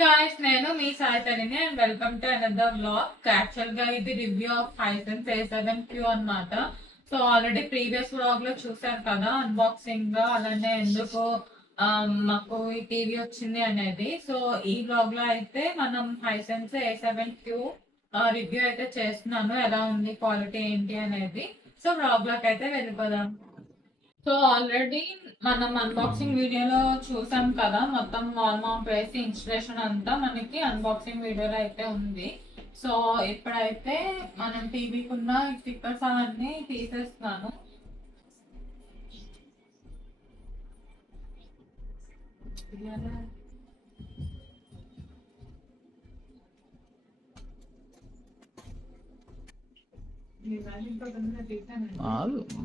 Guys, నేను మీ సాయితరిని and welcome to another vlog. Actual గా ఇది రివ్యూ ఆఫ్ హైసెన్స్ A7Q అన్నమాట. సో ఆల్రెడీ ప్రీవియస్ వ్లాగ్ లో చూసారు కదా అన్బాక్సింగ్ గా, అలానే ఎందుకు మాకు ఈ టీవీ వచ్చింది అనేది. సో ఈ వ్లాగ్ లో అయితే మనం హైసెన్స్ A7Q రివ్యూ అయితే చేస్తున్నాను, ఎలా ఉంది క్వాలిటీ ఏంటి అనేది. సో వ్లాగ్ లోకి అయితే వెళ్ళిపోదాం. సో ఆల్రెడీ మనం అన్బాక్సింగ్ వీడియోలో చూసాం కదా, మొత్తం వాల్ మౌంట్ వేసి ఇన్స్టలేషన్ అంతా మనకి అన్బాక్సింగ్ వీడియోలో అయితే ఉంది. సో ఇప్పుడైతే మనం టీవీకి ఉన్న స్టిక్కర్స్ అవన్నీ తీసేస్తున్నాను.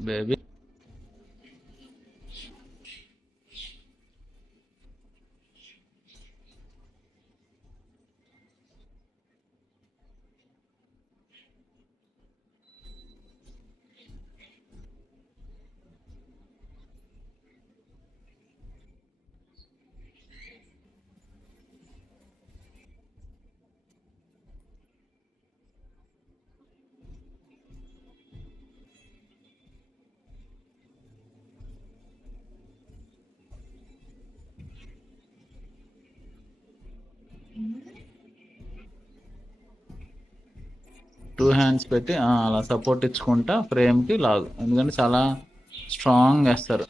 బేబీ టూ హ్యాండ్స్ పెట్టి అలా సపోర్ట్ ఇచ్చుకుంటా ఫ్రేమ్కి లాగు, ఎందుకంటే చాలా స్ట్రాంగ్ వేస్తారు.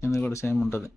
కింద కూడా సేమ్ ఉంటుంది.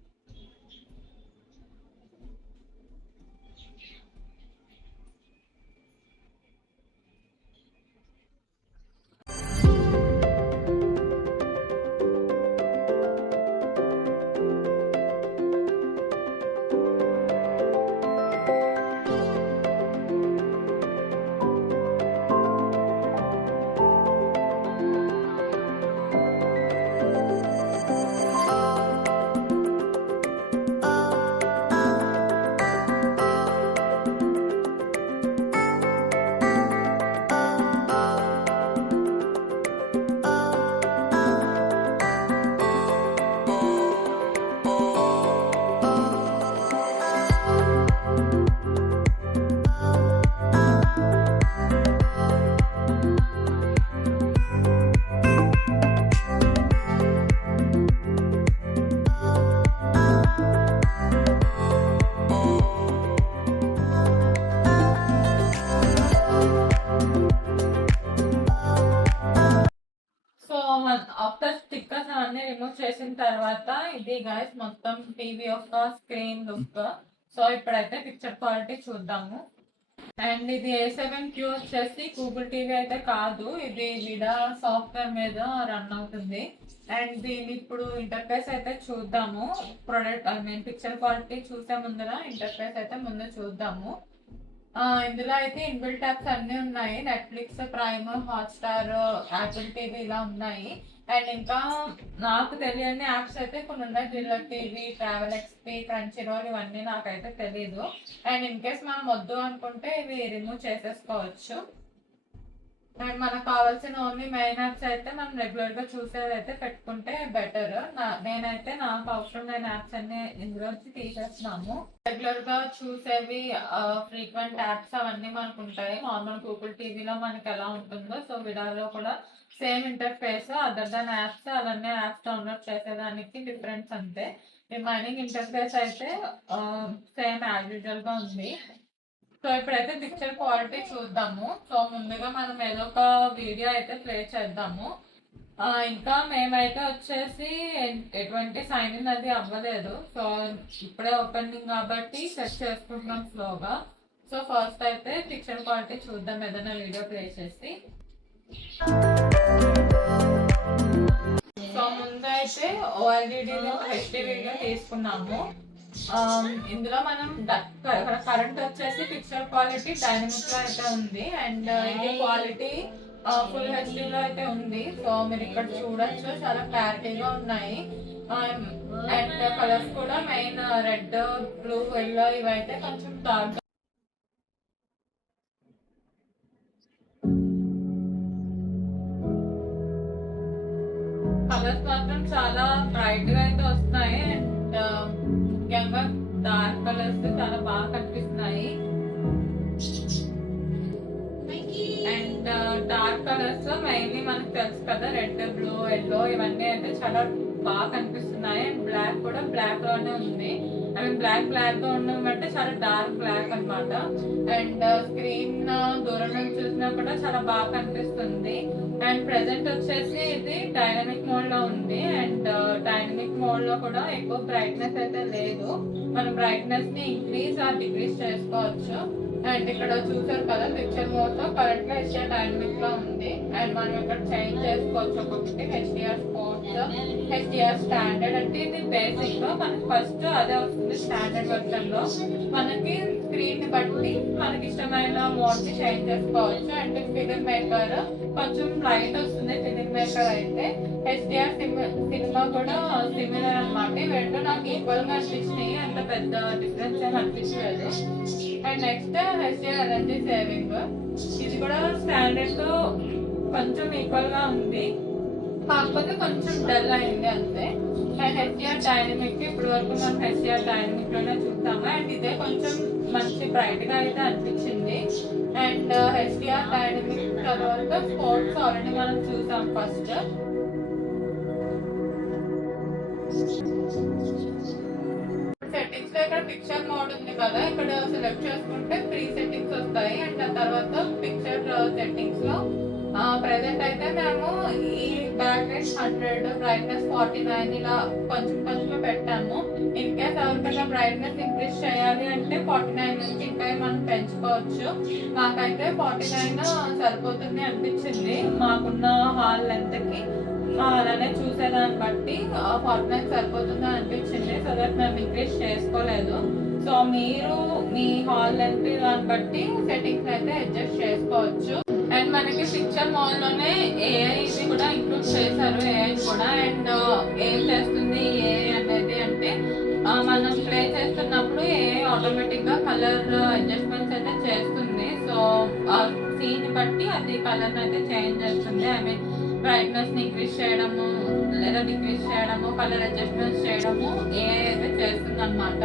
ఆఫ్టర్ స్టిక్కర్స్ అవన్నీ రిమూవ్ చేసిన తర్వాత ఇది గైస్ మొత్తం టీవీ యొక్క స్క్రీన్ లుక్. సో ఇప్పుడైతే పిక్చర్ క్వాలిటీ చూద్దాము. అండ్ ఇది A7Q వచ్చేసి గూగుల్ టీవీ అయితే కాదు, ఇది విడా సాఫ్ట్వేర్ మీద రన్ అవుతుంది. అండ్ దీని ఇప్పుడు ఇంటర్ఫేస్ అయితే చూద్దాము. ప్రొడక్ట్ పిక్చర్ క్వాలిటీ చూసే ముందర ఇంటర్ఫేస్ అయితే ముందు చూద్దాము. ఇందులో అయితే ఇన్బిల్ట్ యాప్స్ అన్నీ ఉన్నాయి. Netflix, prime, Hotstar, Apple TV ఇలా ఉన్నాయి. అండ్ ఇంకా నాకు తెలియని యాప్స్ అయితే కొన్ని ఉన్నాయి. జిల్లర్ TV, travel XP, Crunchyroll, ఇవన్నీ నాకైతే తెలీదు. అండ్ ఇన్ కేస్ మనం వద్దు అనుకుంటే ఇవి రిమూవ్ చేసేసుకోవచ్చు. అండ్ మనకు కావాల్సిన ఓన్లీ మెయిన్ యాప్స్ అయితే మనం రెగ్యులర్గా చూసేది అయితే పెట్టుకుంటే బెటర్. నేనైతే నాకు అవసరం లేని యాప్స్ అన్ని ఇందులోంచి తీసేస్తున్నాము. రెగ్యులర్గా చూసేవి ఫ్రీక్వెంట్ యాప్స్ అవన్నీ మనకు ఉంటాయి. నార్మల్ గూగుల్ టీవీలో మనకి ఎలా ఉంటుందో సో విడాలో కూడా same interface, other than apps అలానే యాప్స్ డౌన్లోడ్ చేసేదానికి డిఫరెన్స్ అంతే. రిమైనింగ్ ఇంటర్ఫేస్ అయితే సేమ్ యాజ్ యూజువల్గా ఉంది. సో ఇప్పుడైతే పిక్చర్ క్వాలిటీ చూద్దాము. సో ముందుగా మనం ఏదో ఒక వీడియో అయితే ప్లే చేద్దాము. ఇంకా మేమైతే వచ్చేసి ఎటువంటి సైన్ ఇన్ అది అవ్వలేదు. సో ఇప్పుడే ఓపెనింగ్ కాబట్టి సెట్ చేసుకుంటున్నాం స్లోగా. సో ఫస్ట్ అయితే పిక్చర్ క్వాలిటీ చూద్దాం ఏదైనా వీడియో ప్లే చేసి. సో ముందైతే OLED HD వీడియో తీసుకున్నాము. ఇందులో మనం కరెంట్ వచ్చేసి పిక్చర్ క్వాలిటీ డైనమిక్ లో అయితే ఉంది. అండ్ ఇది క్వాలిటీ ఫుల్ హెచ్డీలో అయితే ఉంది. సో మీరు ఇక్కడ చూడొచ్చు, చాలా క్లారిటీగా ఉన్నాయి. అండ్ కలర్స్ కూడా మెయిన్ రెడ్, బ్లూ, ఎల్లో ఇవైతే కొంచెం డార్క్. కలర్స్ మాత్రం చాలా బ్రైట్ గా అయితే వస్తున్నాయి. అండ్ ముఖ్యంగా డార్క్ కలర్స్ చాలా బాగా కనిపిస్తున్నాయి. అండ్ డార్క్ కలర్స్ లో మెయిన్లీ మనకు తెలుసు కదా, రెడ్, బ్లూ, ఎల్లో ఇవన్నీ అయితే చాలా బాగా కనిపిస్తున్నాయి. అండ్ బ్లాక్ కూడా బ్లాక్ లోనే ఉంది. ఐ మీన్ బ్లాక్ గా ఉండడం అంటే చాలా డార్క్ బ్లాక్ అన్నమాట. అండ్ స్క్రీన్ దూరం నుంచి చూసినా కూడా చాలా బాగా కనిపిస్తుంది. అండ్ ప్రెసెంట్ వచ్చేసి ఇది డైనమిక్ మోడ్ లో ఉంది. అండ్ డైనమిక్ మోడ్ లో కూడా ఎక్కువ బ్రైట్నెస్ అయితే లేదు. మనం బ్రైట్నెస్ ని ఇంక్రీజ్ ఆర్ డిక్రీజ్ చేసుకోవచ్చు. అండ్ ఇక్కడ చూసారు కదా, పిక్చర్ మోడ్ తో కరెంట్ గా HDR డైనమిక్ లో ఉంది. అండ్ మనం ఇక్కడ చేంజ్ చేసుకోవచ్చు ఒక్కొక్కటి. HDR స్పోర్ట్స్, HDR స్టాండర్డ్, అంటే ఇది బేసిక్ లో మనకి ఫస్ట్ అదే వస్తుంది. స్టాండర్డ్ వర్షన్ లో మనకి స్క్రీన్ ని బట్టి మనకి ఇష్టమైన మోడ్ ని చేంజ్ చేసుకోవచ్చు. అండ్ ఫిల్మ్ మేకర్ కొంచెం లైట్ వస్తుంది. ఫిల్మ్ మేకర్ అయితే HDR సినిమా కూడా సిమిలర్ అనమాట. ఈ రెండు నాకు ఈక్వల్ గా అనిపించినాయి, అంత పెద్ద డిఫరెన్స్ ఏమి అనిపించలేదు. And next HDR energy saving, ఇది కూడా స్టాండర్డ్ తో కొంచెం ఈక్వల్ గా ఉంది, కాకపోతే కొంచెం డల్ అయింది అంతే. అండ్ HDR డైనమిక్, ఇప్పటి వరకు మనం HDR డైనమిక్ లోనే చూస్తాము. అండ్ ఇదే కొంచెం మంచి బ్రైట్ గా అయితే అనిపించింది. అండ్ HDR డైనమిక్ తర్వాత స్పోర్ట్స్ ఆల్రెడీ మనం చూసాం ఫస్ట్. సెట్టింగ్స్ లో ఇక్కడ పిక్చర్ మోడ్ ఉంది కదా, ఇక్కడ సెలెక్ట్ చేసుకుంటే ప్రీ సెట్టింగ్స్ వస్తాయి. అండ్ ఆ తర్వాత పిక్చర్ సెట్టింగ్స్ లో ప్రెసెంట్ అయితే మేము ఈ బ్యాక్ లైట్ 100, బ్రైట్నెస్ 49 ఇలా కొంచెం కొంచెం పెట్టాము. ఇన్ కేస్ ఎవరికైనా బ్రైట్నెస్ ఇంక్రీజ్ చేయాలి అంటే 49 నుంచి ఇంకా మనం పెంచుకోవచ్చు. మాకైతే 49 సరిపోతుంది అనిపించింది, మాకున్న హాల్ లెంత్ కి. అలానే చూసేదాన్ని బట్టి 49 సరిపోతుంది అనిపించింది. సో దట్ మేము ఇంక్రీజ్ చేసుకోలేదు. సో మీరు మీ హాల్ లెంత్ దాన్ని బట్టి సెట్టింగ్స్ అయితే అడ్జస్ట్ చేసుకోవచ్చు. అండ్ మనకి పిక్చర్ మోడ్ లోనే AI ఇది కూడా ఇంక్లూడ్ చేశారు, AI కూడా. అండ్ ఏం చేస్తుంది AI అనేది అంటే, మనం ప్లే చేస్తున్నప్పుడు AI ఆటోమేటిక్ గా కలర్ అడ్జస్ట్మెంట్స్ అయితే చేస్తుంది. సో సీన్ బట్టి అది కలర్ అయితే చేంజ్ చేస్తుంది. ఐ మీన్ బ్రైట్నెస్ ని ఇంక్రీజ్ చేయడము లేదా డిక్రీజ్ చేయడము, కలర్ అడ్జస్ట్మెంట్స్ చేయడము AI అయితే చేస్తుంది అనమాట.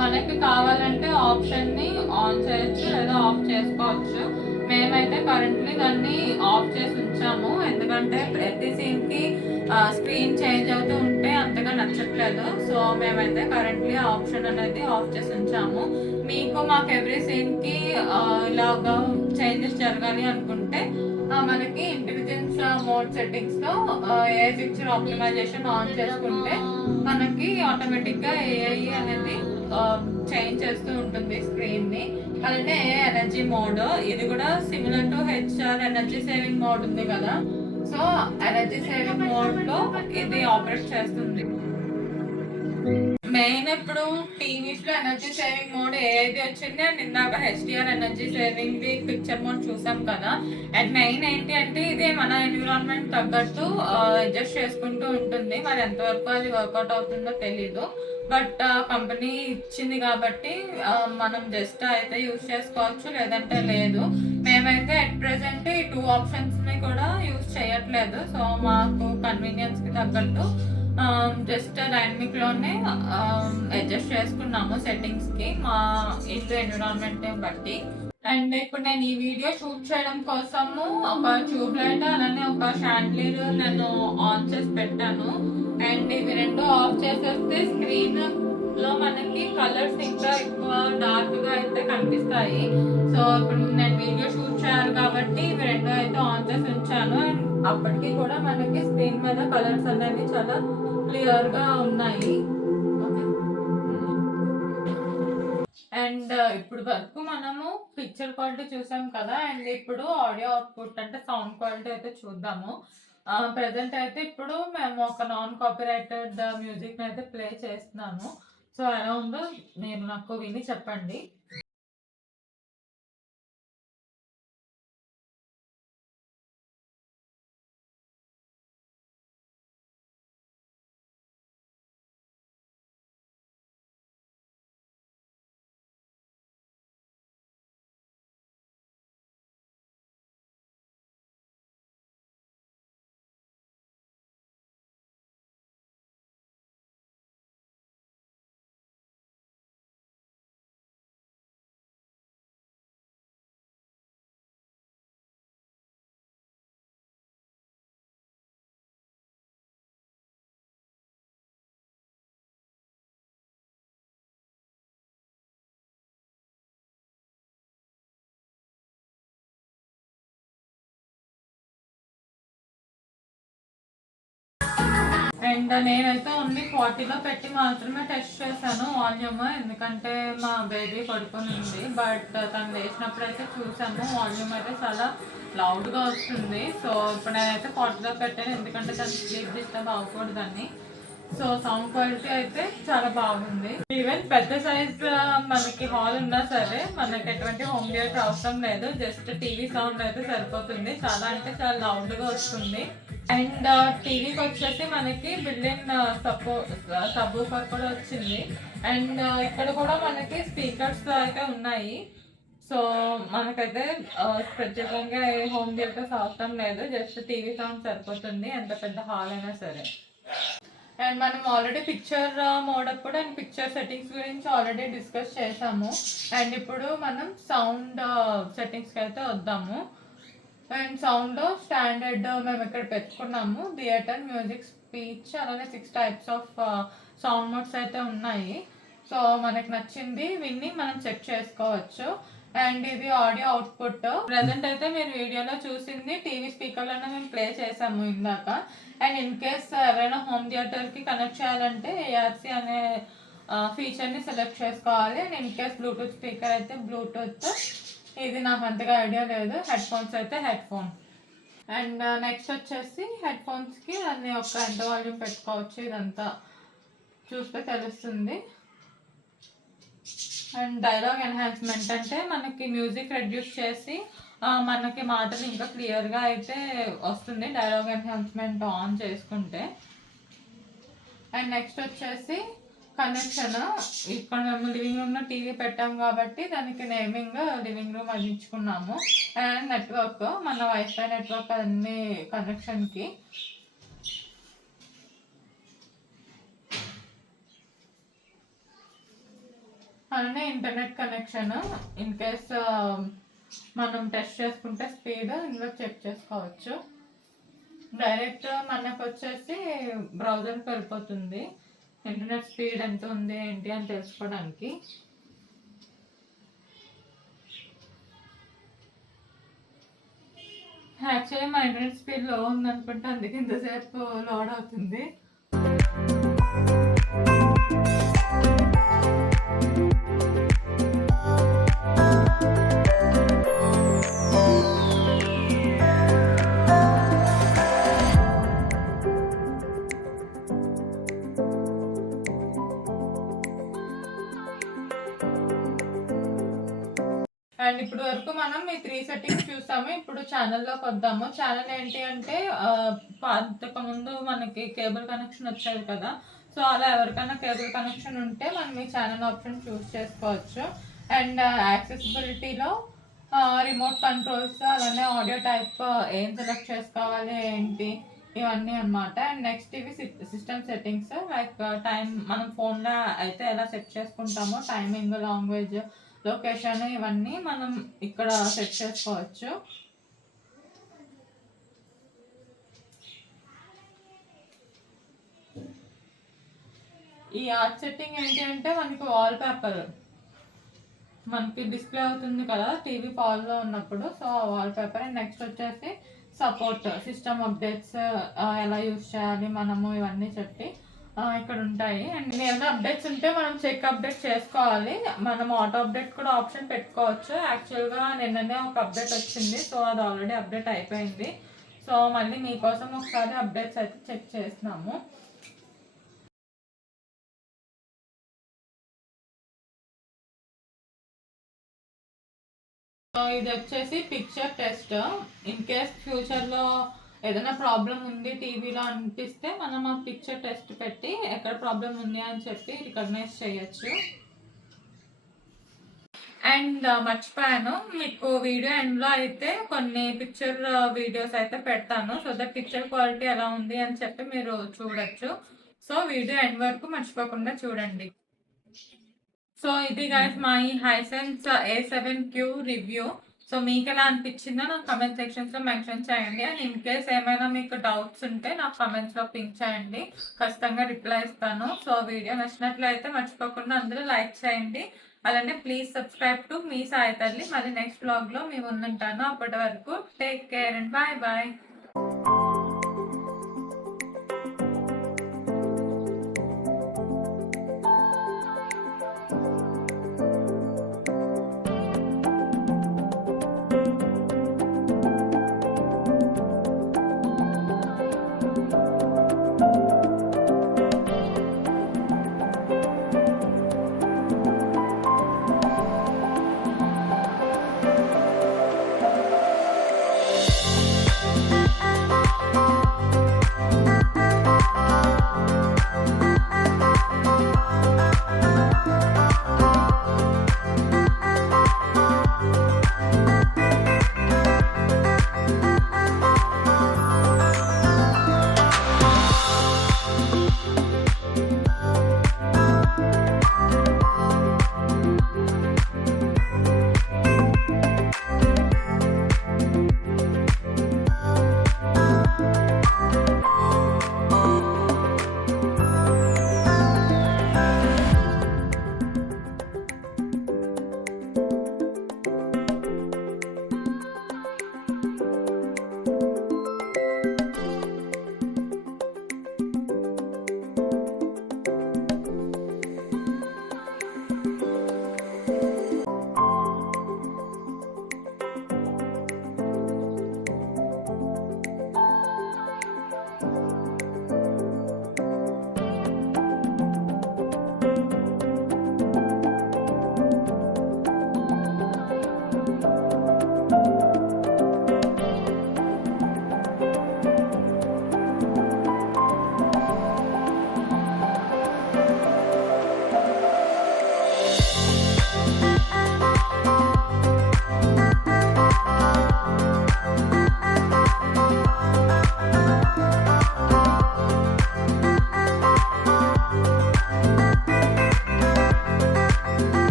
మనకి కావాలంటే ఆప్షన్ ని ఆన్ చేయొచ్చు లేదా ఆఫ్ చేసుకోవచ్చు. మేమైతే కరెంట్లీ దాన్ని ఆఫ్ చేసి ఉంచాము, ఎందుకంటే ప్రతి సీన్ కి స్క్రీన్ చేంజ్ అవుతూ ఉంటే అంతగా నచ్చట్లేదు. సో మేమైతే కరెంట్లీ ఆప్షన్ అనేది ఆఫ్ చేసి ఉంచాము. మీకు మాకు ఎవ్రీ సీన్ కి ఇలాగా చేంజెస్ జరగాలి అనుకుంటే మనకి ఇంటెలిజెన్స్ మోడ్ సెట్టింగ్స్ లో ఏ పిక్చర్ ఆప్టిమైజేషన్ ఆన్ చేసుకుంటే మనకి ఆటోమేటిక్ గా AI అనేది చేంజ్ చేస్తూ ఉంటుంది స్క్రీన్ ని. అలానే ఎనర్జీ మోడ్, ఇది కూడా similar to HDR energy saving mode ఉంది కదా, సో ఎనర్జీ సేవింగ్ మోడ్ లో ఇది ఆపరేట్ చేస్తుంది. మెయిన్ ఇప్పుడు టీవీస్ లో ఎనర్జీ సేవింగ్ మోడ్ ఏది వచ్చింది, అండ్ ఇందాక HDR energy saving picture mode చూసాం కదా. అండ్ మెయిన్ ఏంటి అంటే, ఇది మన ఎన్విరాన్మెంట్ తగ్గట్టు అడ్జస్ట్ చేసుకుంటూ ఉంటుంది. మరి ఎంతవరకు అది వర్కౌట్ అవుతుందో తెలీదు, బట్ కంపెనీ ఇచ్చింది కాబట్టి మనం జస్ట్ అయితే యూజ్ చేసుకోవచ్చు, లేదంటే లేదు. మేమైతే అట్ ప్రెసెంట్ ఈ 2 ఆప్షన్స్ ని కూడా యూజ్ చేయట్లేదు. సో మాకు కన్వీనియన్స్ కి తగ్గట్టు జస్ట్ డైనమిక్ లోనే అడ్జస్ట్ చేసుకున్నాము సెట్టింగ్స్ కి, మా ఇంటి ఎన్విరాన్మెంట్ బట్టి. అండ్ ఇప్పుడు నేను ఈ వీడియో షూట్ చేయడం కోసము ఒక ట్యూబ్ లైట్ అలానే ఒక షాండ్లియర్ నేను ఆన్ చేసి పెట్టాను. అండ్ ఇవి రెండు ఆఫ్ చేసేస్తే స్క్రీన్ లో మనకి కలర్స్ ఇంకా ఎక్కువ డార్క్ గా అయితే కనిపిస్తాయి. సో ఇప్పుడు నేను వీడియో షూట్ చేయాలి కాబట్టి ఇవి రెండు అయితే ఆన్ చేసి ఉంచాను. అండ్ అప్పటికి కూడా మనకి స్క్రీన్ మీద కలర్స్ అనేవి చాలా క్లియర్ గా ఉన్నాయి. అండ్ ఇప్పుడు వరకు మనము పిక్చర్ క్వాలిటీ చూసాం కదా, అండ్ ఇప్పుడు ఆడియో అవుట్పుట్ అంటే సౌండ్ క్వాలిటీ అయితే చూద్దాము. ప్రెసెంట్ అయితే ఇప్పుడు మేము ఒక నాన్ కాపీరైటెడ్ మ్యూజిక్ అయితే ప్లే చేస్తున్నాను. సో ఎలా ఉందో మీరు నాకు విని చెప్పండి. అండ్ నేనైతే ఓన్లీ 40లో పెట్టి మాత్రమే టెస్ట్ చేశాను వాల్యూమ్, ఎందుకంటే మా బేబీ పడుకొని ఉంది. బట్ తను లేచినప్పుడు అయితే చూసాము వాల్యూమ్ అయితే చాలా లౌడ్గా వస్తుంది. సో ఇప్పుడు నేనైతే 40లో పెట్టాను, ఎందుకంటే తను స్లీప్ డిస్టర్బ్ అవ్వకూడదని. సో సౌండ్ క్వాలిటీ అయితే చాలా బాగుంది. ఈవెన్ పెద్ద సైజ్ మనకి హాల్ ఉన్నా సరే మనకి ఎటువంటి హోమ్ థియేటర్ అవసరం లేదు, జస్ట్ టీవీ సౌండ్ అయితే సరిపోతుంది. చాలా అంటే చాలా లౌడ్గా వస్తుంది. అండ్ టీవీకి వచ్చేసి మనకి బిల్డిన్ సబ్-వూఫర్ కూడా వచ్చింది. అండ్ ఇక్కడ కూడా మనకి స్పీకర్స్ అయితే ఉన్నాయి. సో మనకైతే ప్రత్యేకంగా హోమ్ థియేటర్స్ అవసరం లేదు, జస్ట్ టీవీ సౌండ్ సరిపోతుంది ఎంత పెద్ద హాల్ అయినా సరే. అండ్ మనం ఆల్రెడీ పిక్చర్ మోడ్ అప్పుడు అండ్ పిక్చర్ సెట్టింగ్స్ గురించి ఆల్రెడీ డిస్కస్ చేసాము. అండ్ ఇప్పుడు మనం సౌండ్ సెట్టింగ్స్కి అయితే వద్దాము. అండ్ సౌండ్ స్టాండర్డ్ మేము ఇక్కడ పెట్టుకున్నాము, థియేటర్, మ్యూజిక్, స్పీచ్, అలానే 6 టైప్స్ ఆఫ్ సౌండ్ మోడ్స్ అయితే ఉన్నాయి. సో మనకు నచ్చింది విన్ని మనం చెక్ చేసుకోవచ్చు. అండ్ ఇది ఆడియో అవుట్పుట్. ప్రజెంట్ అయితే మీరు వీడియోలో చూసింది టీవీ స్పీకర్లోనే మేము ప్లే చేసాము ఇందాక. అండ్ ఇన్ కేస్ ఎవరైనా హోమ్ థియేటర్కి కనెక్ట్ చేయాలంటే ఏఆర్సి అనే ఫీచర్ని సెలెక్ట్ చేసుకోవాలి. And in case Bluetooth speaker అయితే బ్లూటూత్, ఇది నాకు అంతగా ఐడియా లేదు. హెడ్ ఫోన్స్ అయితే హెడ్ ఫోన్. అండ్ నెక్స్ట్ వచ్చేసి హెడ్ ఫోన్స్కి అన్ని ఒక ఎంత వాల్యూమ్ పెట్టుకోవచ్చు, ఇదంతా చూస్తే తెలుస్తుంది. అండ్ డైలాగ్ ఎన్హాన్స్మెంట్ అంటే మనకి మ్యూజిక్ రెడ్యూస్ చేసి మనకి మాటలు ఇంకా క్లియర్గా అయితే వస్తుంది డైలాగ్ ఎన్హాన్స్మెంట్ ఆన్ చేసుకుంటే. అండ్ నెక్స్ట్ వచ్చేసి కనెక్షన్. ఇక్కడ మేము లివింగ్ రూమ్లో టీవీ పెట్టాము కాబట్టి దానికి నేమింగ్ లివింగ్ రూమ్ అది ఇచ్చుకున్నాము. అండ్ నెట్వర్క్, మన వైఫై నెట్వర్క్ అన్ని కనెక్షన్కి. అలానే ఇంటర్నెట్ కనెక్షన్, ఇన్ కేస్ మనం టెస్ట్ చేసుకుంటే స్పీడ్ ఇందులో చెక్ చేసుకోవచ్చు. డైరెక్ట్ మనకు వచ్చేసి బ్రౌజర్కి వెళ్ళిపోతుంది ఇంటర్నెట్ స్పీడ్ ఎంత ఉంది ఏంటి అని తెలుసుకోవడానికి. యాక్చువల్లీ మా ఇంటర్నెట్ స్పీడ్ లో ఉందనుకుంటే అందుకే ఇంతసేపు లోడ్ అవుతుంది. అండ్ ఇప్పుడు వరకు మనం ఈ 3 సెట్టింగ్స్ చూసాము. ఇప్పుడు ఛానల్లోకి వద్దాము. ఛానల్ ఏంటి అంటే అంతకుముందు మనకి కేబుల్ కనెక్షన్ వచ్చేది కదా, సో అలా ఎవరికైనా కేబుల్ కనెక్షన్ ఉంటే మనం ఈ ఛానల్ ఆప్షన్ చూస్ చేసుకోవచ్చు. అండ్ యాక్సెసిబిలిటీలో రిమోట్ కంట్రోల్స్, అలానే ఆడియో టైప్ ఏం సెలెక్ట్ చేసుకోవాలి ఏంటి ఇవన్నీ అనమాట. అండ్ నెక్స్ట్ ఇవి సిస్టమ్ సెట్టింగ్స్, లైక్ టైం మనం ఫోన్లో అయితే ఎలా సెట్ చేసుకుంటామో టైమింగ్, లాంగ్వేజ్, లొకేషన్ ఇవన్నీ మనం ఇక్కడ సెట్ చేసుకోవచ్చు. ఈ ఆర్ట్ సెట్టింగ్ ఏంటి అంటే మనకి వాల్ పేపర్ మనకి డిస్ప్లే అవుతుంది కదా టీవీ పాల్లో ఉన్నప్పుడు, so wall paper. And next వచ్చేసి సపోర్ట్, సిస్టమ్ అప్డేట్స్ ఎలా యూజ్ చేయాలి మనము ఇవన్నీ చెప్పి ఇక్కడ ఉంటాయి. అండ్ ఏమైనా అప్డేట్స్ ఉంటే మనం చెక్ అప్డేట్ చేసుకోవాలి. మనం ఆటో అప్డేట్ కూడా ఆప్షన్ పెట్టుకోవచ్చు. యాక్చువల్గా నిన్ననే ఒక అప్డేట్ వచ్చింది, సో అది ఆల్రెడీ అప్డేట్ అయిపోయింది. సో మళ్ళీ మీకోసం ఒకసారి అప్డేట్స్ అయితే చెక్ చేస్తున్నాము. ఇది వచ్చేసి పిక్చర్ టెస్ట్. ఇన్ కేస్ ఫ్యూచర్లో ఏదైనా ప్రాబ్లం ఉంది టీవీలో అనిపిస్తే మనం ఆ పిక్చర్ టెస్ట్ పెట్టి ఎక్కడ ప్రాబ్లం ఉంది అని చెప్పి రికగ్నైజ్ చేయొచ్చు. అండ్ మర్చిపోయాను, మీకు వీడియో ఎండ్లో అయితే కొన్ని పిక్చర్ వీడియోస్ అయితే పెడతాను, సో దట్ పిక్చర్ క్వాలిటీ ఎలా ఉంది అని చెప్పి మీరు చూడొచ్చు. సో వీడియో ఎండ్ వరకు మర్చిపోకుండా చూడండి. సో ఇది గైస్ మా ఈ హైసెన్స్ A7Q రివ్యూ. సో మీకు ఎలా అనిపించిందో నాకు కమెంట్ సెక్షన్స్లో మెన్షన్ చేయండి. అండ్ ఇన్ కేస్ ఏమైనా మీకు డౌట్స్ ఉంటే నాకు కమెంట్స్లో పింక్ చేయండి, ఖచ్చితంగా రిప్లై ఇస్తాను. సో వీడియో నచ్చినట్లయితే మర్చిపోకుండా అందరూ లైక్ చేయండి. అలానే ప్లీజ్ సబ్స్క్రైబ్ టు మీ సాయి తల్లి. మళ్ళీ నెక్స్ట్ బ్లాగ్లో మీ ముందుంటాను. అప్పటి వరకు take care and bye bye.